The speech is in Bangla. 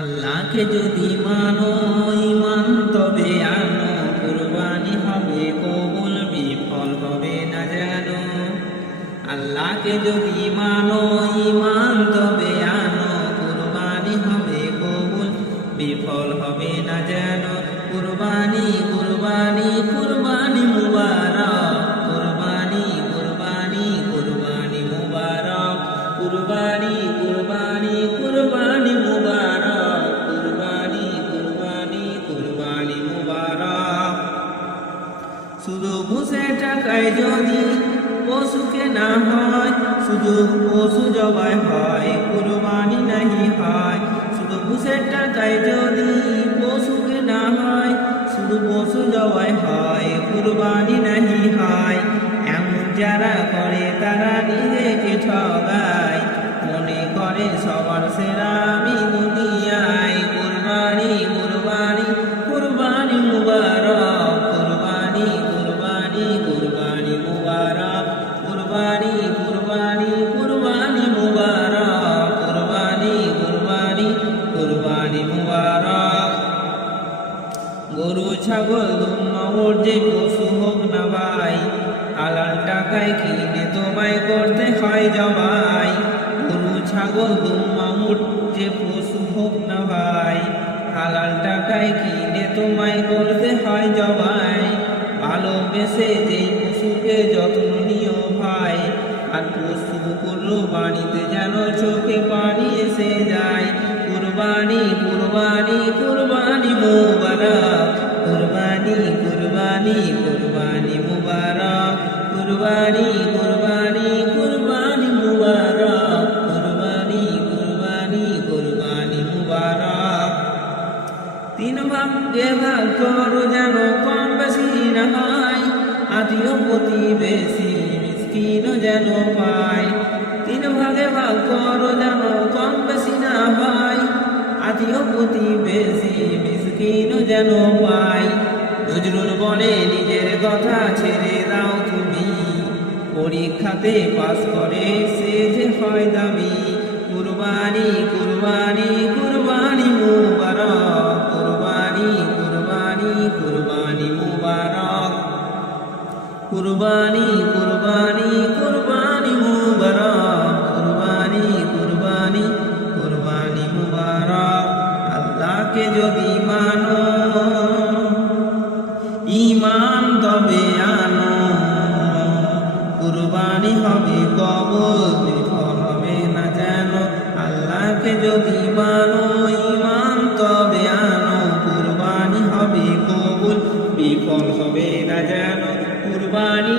আল্লাহকে যদি মানো ঈমান তবে আনো, কুরবানি হবে কবুল, বিফল হবে না জানো। আল্লাহকে যদি মানো ঈমান তবে আনো, কুরবানি হবে কবুল, বিফল হবে না জানো। কুরবানি কুরবানি কুরবানি মুবারক, কুরবানি কুরবানি কুরবানি মুবারক, কুরবানি কুরবানি কুরবানি মুবারক, কুরবানি কুরবানি কুরবানি মুবারক। শুধু ঘুষে টাকায় যদি পশু কেনা হয়, শুধু পশু জবাই হয়, কুরবানি নাহি হয়। শুধু ঘুষের টাকায় যদি পশু কেনা হয়, শুধু পশু জবাই হয়, কুরবানি নাহি হয়। এমন যারা করে তারা নিজেকে ঠগায়, মনে করে সবার সেরা আমি দুনিয়ায়। কুরবানি কুরবানি কুরবানি মুবারক, কুরবানি কুরবানি কুরবানি মুবারক, কুরবানি কুরবানি কুরবানি মুবারক, কুরবানি কুরবানি কুরবানি মুবারক। গরু ছাগল দুম্বা ওর যে পশু হোক না ভাই, হালাল টাকায় কিনে তোমায় করতে হয় জবাই। গরু ছাগল দুম্বা ওর যে পশু হোক না ভাই, হালাল টাকায় কিনে তোমায় করতে হয় জবাই। ভালোবেসে যেই পশুকে যত্ন নিও ভাই, আর পশু কুরবানিতে যেন চোখে পানি এসে যায়। কুরবানি কুরবানি কুরবানি মুবারক, কুরবানি কুরবানি কুরবানি মুবারক, কুরবানি কুরবানি কুরবানি মুবারক, কুরবানি কুরবানি কুরবানি মুবারক। তিন ভাগে ভাগ করো যেন কম বেশি না হয়, আত্মীয় প্রতিবেশী মিসকিন যেন পায়। তিন ভাগে ভাগ করো যেন কম বেশি না হয়, আত্মীয় প্রতিবেশী মিসকিন যেন পায়। নজরুল বলে নিজের কথা ছেড়ে দাও তুমি, পরীক্ষাতে পাস করে সে যে হয় দামি। কুরবানি কুরবানি কুরবানি মুবারক, কুরবানি কুরবানি কুরবানি মুবারক, কুরবানি কুরবানি কুরবানি মুবারক, কুরবানি কুরবানি কুরবানি মুবারক। আল্লাহকে যদি মানো ঈমান তবে আনো, কুরবানি হবে কবুল, বিফল হবে না জানো। আল্লাহকে যদি মানো ঈমান তবে আনো, কুরবানি হবে কবুল, বিফল হবে না জানো। কুরবানি